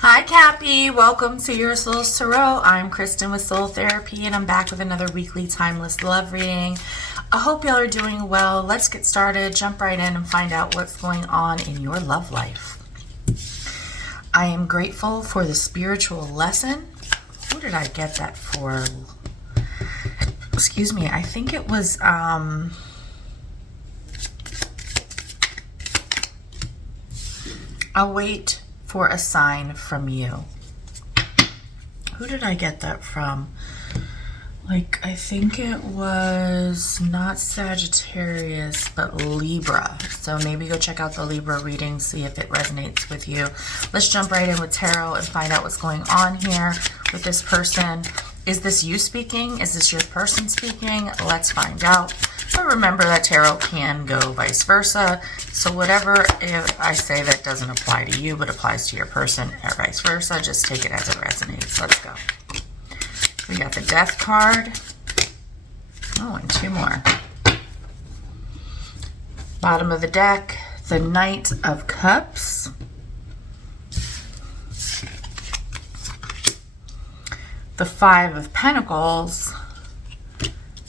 Hi Cappy, welcome to your Soul Tarot. I'm Kristen with Soul Therapy and I'm back with another weekly timeless love reading. I hope y'all are doing well. Let's get started, jump right in and find out what's going on in your love life. I am grateful for the spiritual lesson. Who did I get that for? Excuse me, I think it was I'll wait for a sign from you. Who did I get that from? I think it was not Sagittarius, but Libra. So maybe go check out the Libra reading, see if it resonates with you. Let's jump right in with tarot and find out what's going on here with this person. Is this you speaking? Is this your person speaking? Let's find out. But remember that tarot can go vice versa. So whatever if I say that doesn't apply to you but applies to your person or vice versa, just take it as it resonates. Let's go. We got the Death card. Oh, and two more. Bottom of the deck, the Knight of Cups. The Five of Pentacles.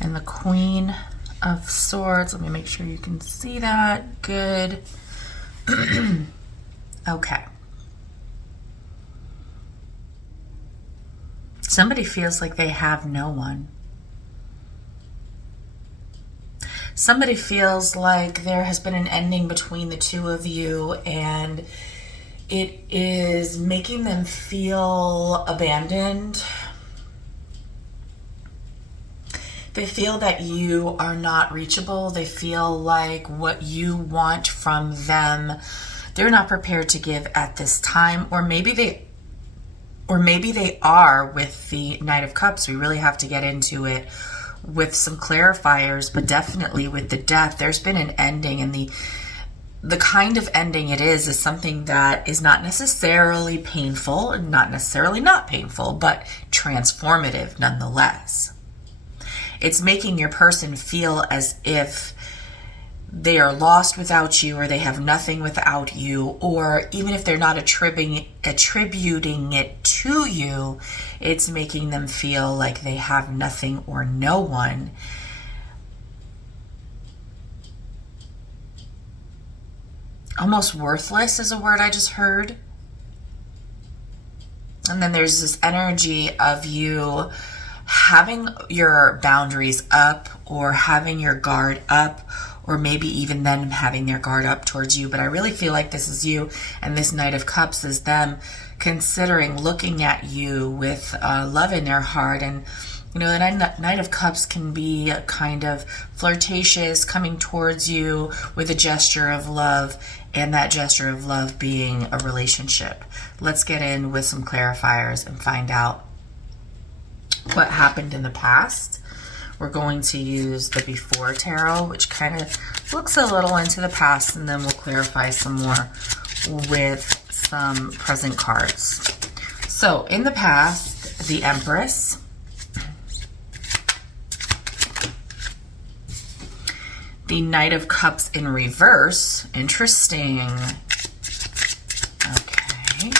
And the Queen of Swords. Let me make sure you can see that. Good. Okay. Somebody feels like they have no one. Somebody feels like there has been an ending between the two of you and it is making them feel abandoned. They feel that you are not reachable. They feel like what you want from them, they're not prepared to give at this time. Or maybe they are with the Knight of Cups. We really have to get into it with some clarifiers, but definitely with the Death, there's been an ending, and the kind of ending it is something that is not necessarily painful, not necessarily not painful, but transformative nonetheless. It's making your person feel as if they are lost without you, or they have nothing without you, or even if they're not attributing it to you, it's making them feel like they have nothing or no one. Almost worthless is a word I just heard. And then there's this energy of you having your boundaries up or having your guard up, or maybe even them having their guard up towards you. But I really feel like this is you, and this Knight of Cups is them considering looking at you with love in their heart. And you know, the Knight of Cups can be kind of flirtatious, coming towards you with a gesture of love, and that gesture of love being a relationship. Let's get in with some clarifiers and find out what happened in the past. We're going to use the Before Tarot, which kind of looks a little into the past, and then we'll clarify some more with some present cards. So in the past, the Empress, the Knight of Cups in reverse. Interesting. Okay.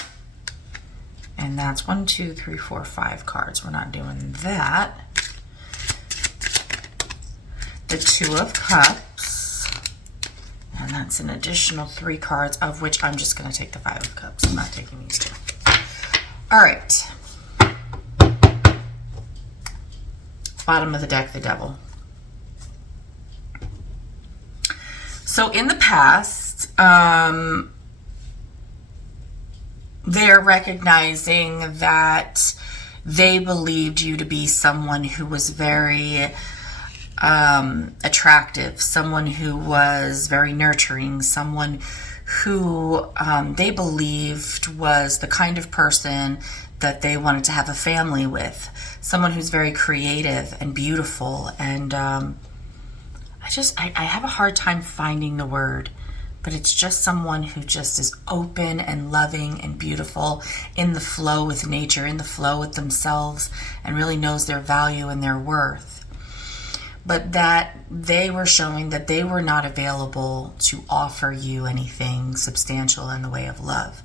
And that's 1, 2, 3, 4, 5 cards. We're not doing that. The Two of Cups. And that's an additional 3 cards, of which I'm just going to take the Five of Cups. I'm not taking these two. All right. Bottom of the deck, the Devil. So in the past, they're recognizing that they believed you to be someone who was very attractive, someone who was very nurturing, someone who they believed was the kind of person that they wanted to have a family with, someone who's very creative and beautiful. And I have a hard time finding the word, but it's just someone who just is open and loving and beautiful, in the flow with nature, in the flow with themselves, and really knows their value and their worth. But that they were showing that they were not available to offer you anything substantial in the way of love.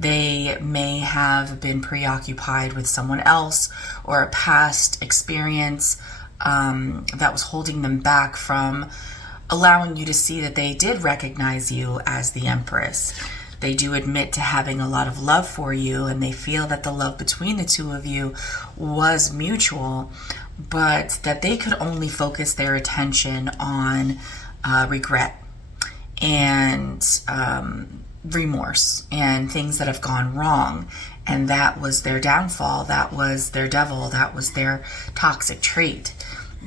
They may have been preoccupied with someone else or a past experience that was holding them back from allowing you to see that they did recognize you as the Empress. They do admit to having a lot of love for you, and they feel that the love between the two of you was mutual, but that they could only focus their attention on regret and remorse and things that have gone wrong. And that was their downfall. That was their devil. That was their toxic trait.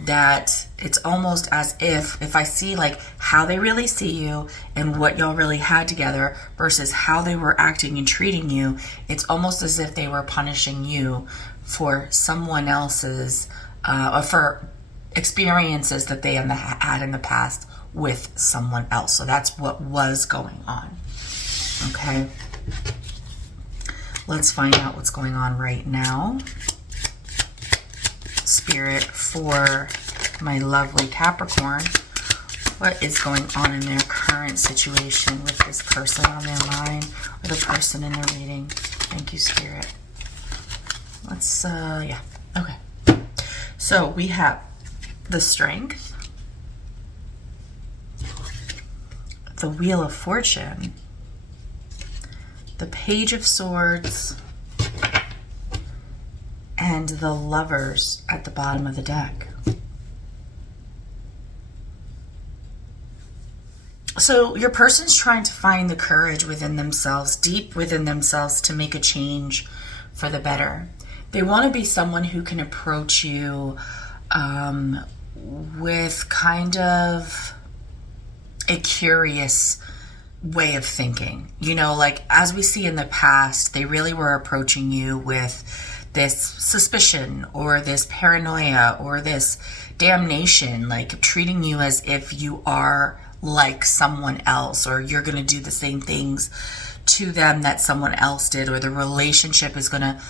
That it's almost as if I see like how they really see you and what y'all really had together versus how they were acting and treating you, it's almost as if they were punishing you for someone else's or for experiences that they had in the past with someone else. So that's what was going on. Okay, let's find out what's going on right now. Spirit, for my lovely Capricorn, what is going on in their current situation with this person on their mind or the person in their reading? Thank you, Spirit. Let's, yeah, okay. So we have the Strength, the Wheel of Fortune, the Page of Swords, and the Lovers at the bottom of the deck. So your person's trying to find the courage within themselves, deep within themselves, to make a change for the better. They want to be someone who can approach you with kind of a curious way of thinking. You know, like as we see in the past, they really were approaching you with this suspicion or this paranoia or this damnation, like treating you as if you are like someone else, or you're going to do the same things to them that someone else did, or the relationship is going to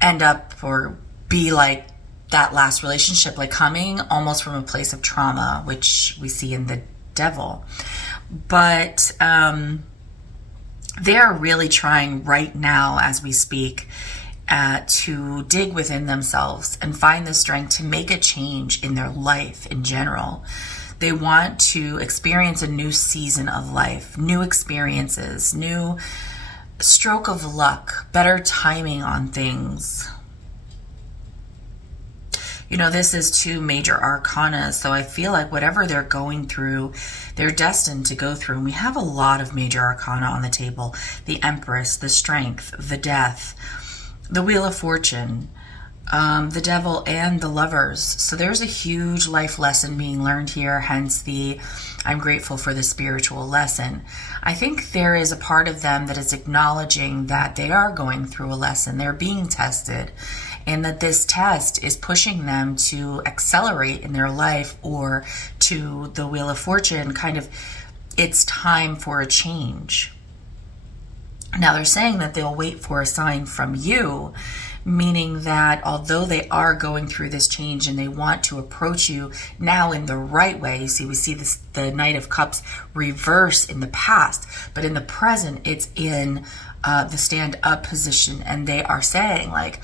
end up or be like that last relationship, like coming almost from a place of trauma, which we see in the Devil. But they are really trying right now as we speak to dig within themselves and find the strength to make a change in their life in general. They want to experience a new season of life, new experiences, new stroke of luck, better timing on things. You know, this is 2 major arcana, so I feel like whatever they're going through, they're destined to go through. And we have a lot of major arcana on the table. The Empress, the Strength, the Death, the Wheel of Fortune, the Devil, and the Lovers. So there's a huge life lesson being learned here, hence the I'm grateful for the spiritual lesson. I think there is a part of them that is acknowledging that they are going through a lesson. They're being tested, and that this test is pushing them to accelerate in their life, or to the Wheel of Fortune, kind of, it's time for a change. Now they're saying that they'll wait for a sign from you, meaning that although they are going through this change and they want to approach you now in the right way, you see, we see this, the Knight of Cups reverse in the past, but in the present it's in the stand-up position, and they are saying like,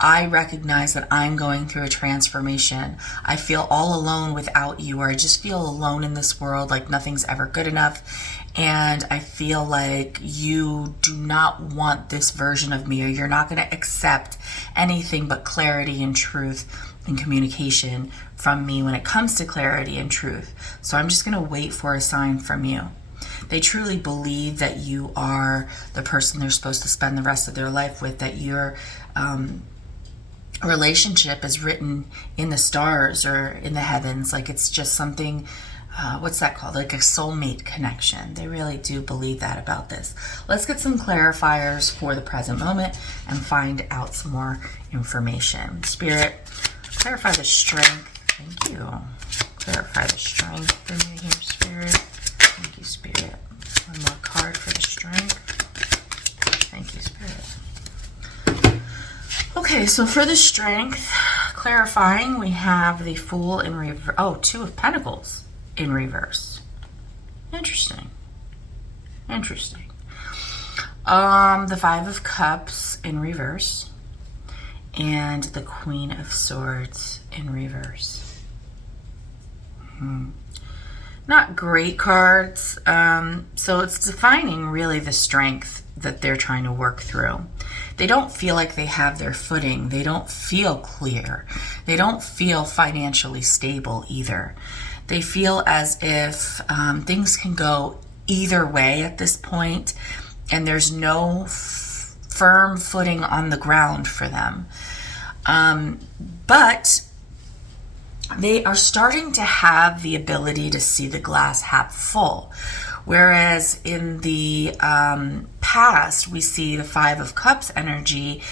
I recognize that I'm going through a transformation. I feel all alone without you, or I just feel alone in this world, like nothing's ever good enough. And I feel like you do not want this version of me, or you're not going to accept anything but clarity and truth and communication from me when it comes to clarity and truth. So I'm just going to wait for a sign from you. They truly believe that you are the person they're supposed to spend the rest of their life with, that your relationship is written in the stars or in the heavens. Like it's just something, what's that called? Like a soulmate connection. They really do believe that about this. Let's get some clarifiers for the present moment and find out some more information. Spirit, clarify the Strength. Thank you. Clarify the Strength for me here, Spirit. Thank you, Spirit. One more card for the Strength. Thank you, Spirit. Okay, so for the Strength, clarifying, we have the Fool in reverse. Oh, 2 of Pentacles in reverse. Interesting. Interesting. The Five of Cups in reverse and the Queen of Swords in reverse. Not great cards. So it's defining really the strength that they're trying to work through. They don't feel like they have their footing. They don't feel clear. They don't feel financially stable either. They feel as if things can go either way at this point, and there's no firm footing on the ground for them. But they are starting to have the ability to see the glass half full. Whereas in the past, we see the Five of Cups energy.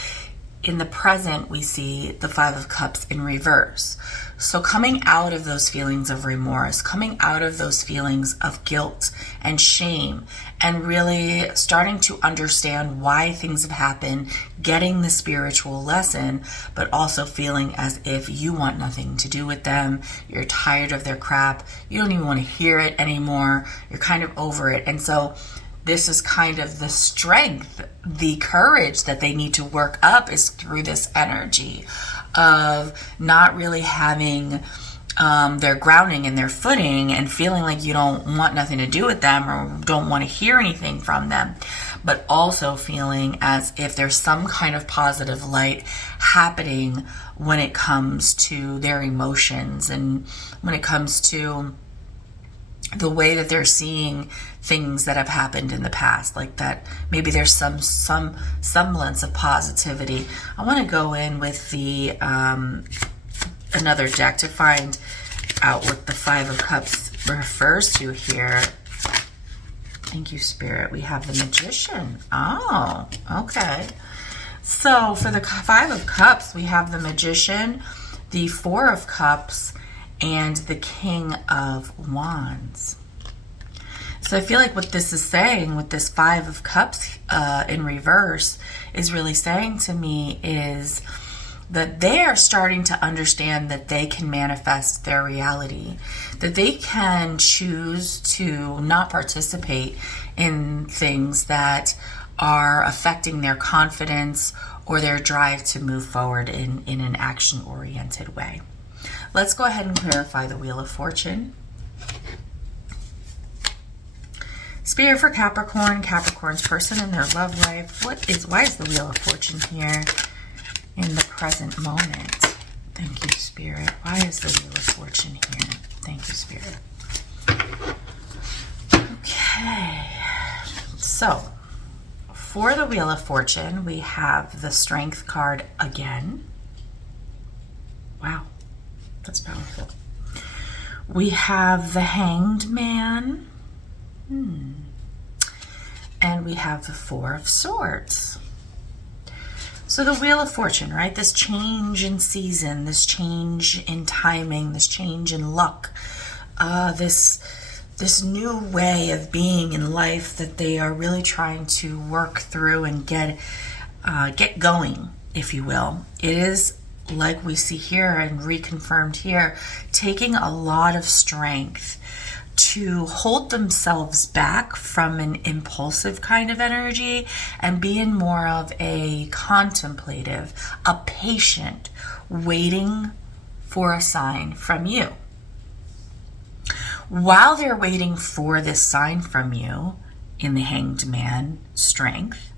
In the present, we see the Five of Cups in reverse. So coming out of those feelings of remorse, coming out of those feelings of guilt and shame, and really starting to understand why things have happened, getting the spiritual lesson, but also feeling as if you want nothing to do with them. You're tired of their crap. You don't even want to hear it anymore. You're kind of over it. And so this is kind of the strength, the courage that they need to work up is through this energy of not really having their grounding and their footing and feeling like you don't want nothing to do with them or don't want to hear anything from them, but also feeling as if there's some kind of positive light happening when it comes to their emotions and when it comes to the way that they're seeing things that have happened in the past, like that maybe there's some semblance of positivity. I want to go in with the another deck to find out what the Five of Cups refers to here. Thank you, Spirit. We have the Magician. Oh, okay. So for the Five of Cups, we have the Magician, the Four of Cups, and the King of Wands. So I feel like what this is saying with this Five of Cups in reverse is really saying to me is that they are starting to understand that they can manifest their reality, that they can choose to not participate in things that are affecting their confidence or their drive to move forward in an action-oriented way. Let's go ahead and clarify the Wheel of Fortune. Spirit for Capricorn, Capricorn's person in their love life. Why is the Wheel of Fortune here in the present moment? Thank you, Spirit. Why is the Wheel of Fortune here? Thank you, Spirit. Okay. So, for the Wheel of Fortune, we have the Strength card again. Wow. That's powerful. We have the Hanged Man. And we have the Four of Swords. So the Wheel of Fortune, right? This change in season, this change in timing, this change in luck, this new way of being in life that they are really trying to work through and get going, if you will. It is, like we see here and reconfirmed here, taking a lot of strength to hold themselves back from an impulsive kind of energy and being more of a contemplative, a patient, waiting for a sign from you. While they're waiting for this sign from you in the Hanged Man strength,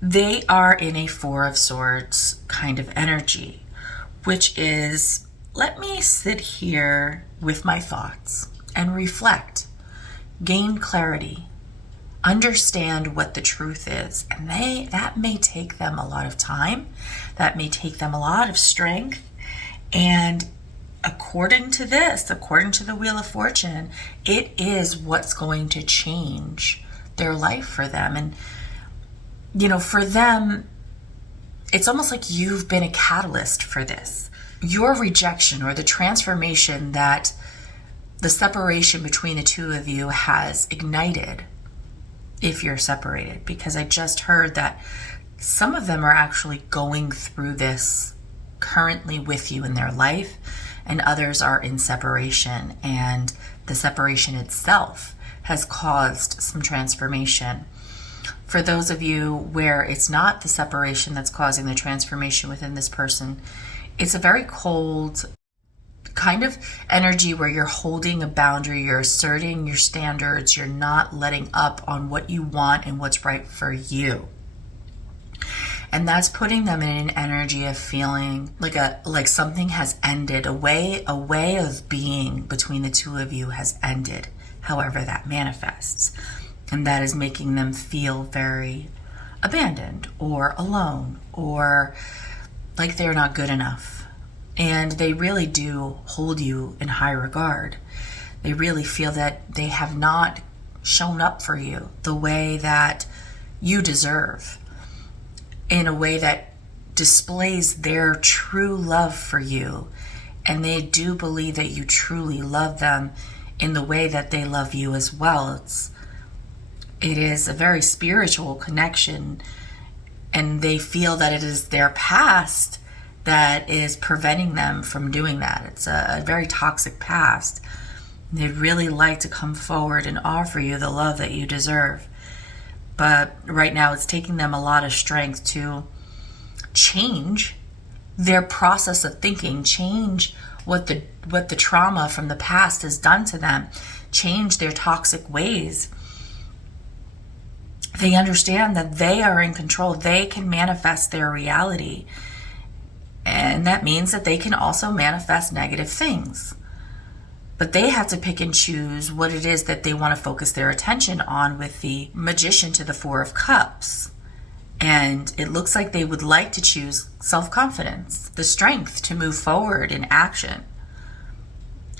they are in a Four of Swords kind of energy, which is, let me sit here with my thoughts and reflect, gain clarity, understand what the truth is. And that may take them a lot of time. That may take them a lot of strength. And according to this, according to the Wheel of Fortune, it is what's going to change their life for them. And, you know, for them, it's almost like you've been a catalyst for this. Your rejection or the transformation that the separation between the two of you has ignited, if you're separated, because I just heard that some of them are actually going through this currently with you in their life, and others are in separation, and the separation itself has caused some transformation. For those of you where it's not the separation that's causing the transformation within this person, it's a very cold kind of energy where you're holding a boundary, you're asserting your standards, you're not letting up on what you want and what's right for you. And that's putting them in an energy of feeling like something has ended, a way of being between the two of you has ended, however that manifests. And that is making them feel very abandoned or alone or like they're not good enough. And they really do hold you in high regard. They really feel that they have not shown up for you the way that you deserve, in a way that displays their true love for you. And they do believe that you truly love them in the way that they love you as well. It is a very spiritual connection, and they feel that it is their past that is preventing them from doing that. It's a very toxic past. They'd really like to come forward and offer you the love that you deserve. But right now it's taking them a lot of strength to change their process of thinking, change what the trauma from the past has done to them, change their toxic ways. They understand that they are in control. They can manifest their reality. And that means that they can also manifest negative things. But they have to pick and choose what it is that they want to focus their attention on with the Magician to the Four of Cups. And it looks like they would like to choose self-confidence, the strength to move forward in action.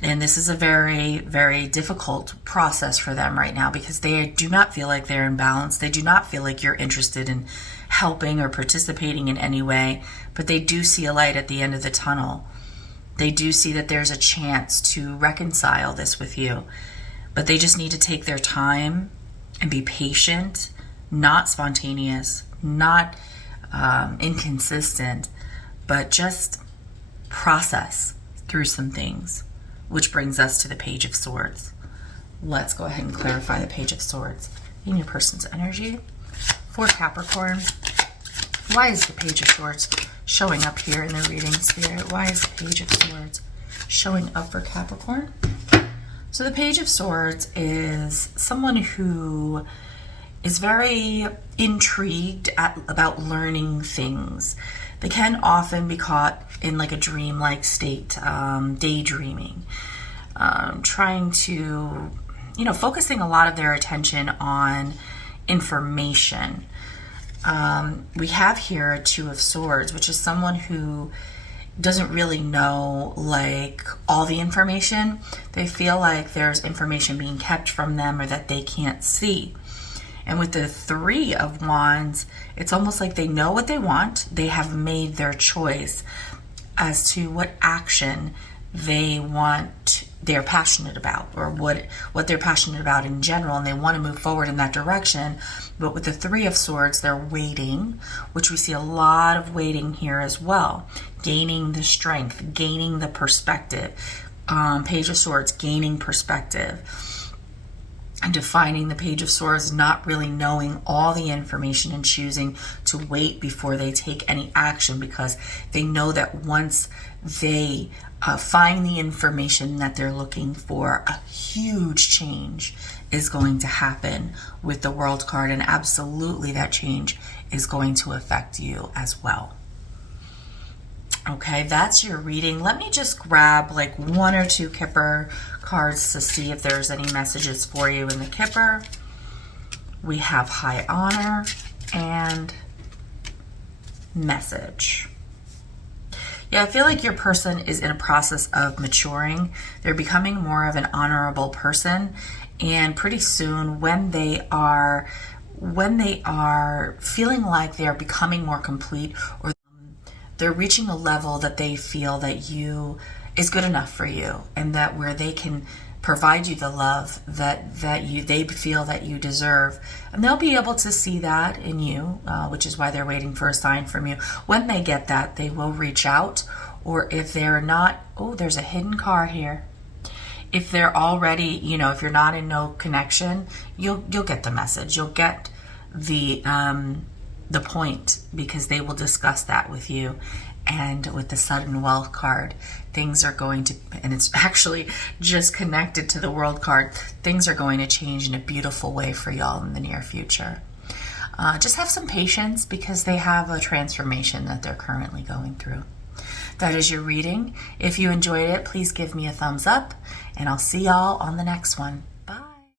And this is a very, very difficult process for them right now because they do not feel like they're in balance. They do not feel like you're interested in helping or participating in any way, but they do see a light at the end of the tunnel. They do see that there's a chance to reconcile this with you, but they just need to take their time and be patient, not spontaneous, not inconsistent, but just process through some things. Which brings us to the Page of Swords. Let's go ahead and clarify the Page of Swords in your person's energy. For Capricorn, why is the Page of Swords showing up here in the reading, Spirit? Why is the Page of Swords showing up for Capricorn? So the Page of Swords is someone who is very intrigued about learning things. They can often be caught in like a dream-like state, daydreaming, trying to, focusing a lot of their attention on information. We have here a Two of Swords, which is someone who doesn't really know all the information. They feel like there's information being kept from them or that they can't see. And with the Three of Wands, it's almost like they know what they want. They have made their choice as to what action they're passionate about, or what they're passionate about in general, and they want to move forward in that direction. But with the Three of Swords, they're waiting, which we see a lot of waiting here as well. Gaining the strength, gaining the perspective. Page of Swords, gaining perspective. And defining the Page of Swords, not really knowing all the information and choosing to wait before they take any action, because they know that once they find the information that they're looking for, a huge change is going to happen with the World card, and absolutely that change is going to affect you as well. Okay, that's your reading. Let me just grab one or two Kipper cards to see if there's any messages for you in the Kipper. We have High Honor and Message. Yeah, I feel like your person is in a process of maturing. They're becoming more of an honorable person, and pretty soon when they are feeling like they're becoming more complete, or they're reaching a level that they feel that is good enough for you, and that where they can provide you the love that they feel that you deserve, and they'll be able to see that in you, which is why they're waiting for a sign from you. When they get that, they will reach out, or if they're not, there's a hidden car here. If they're already, if you're not in no connection, you'll get the message. You'll get the point, because they will discuss that with you. And with the sudden wealth card, things are going to, and it's actually just connected to the world card, things are going to change in a beautiful way for y'all in the near future. Just have some patience, because they have a transformation that they're currently going through. That is your reading. If you enjoyed it, please give me a thumbs up, and I'll see y'all on the next one.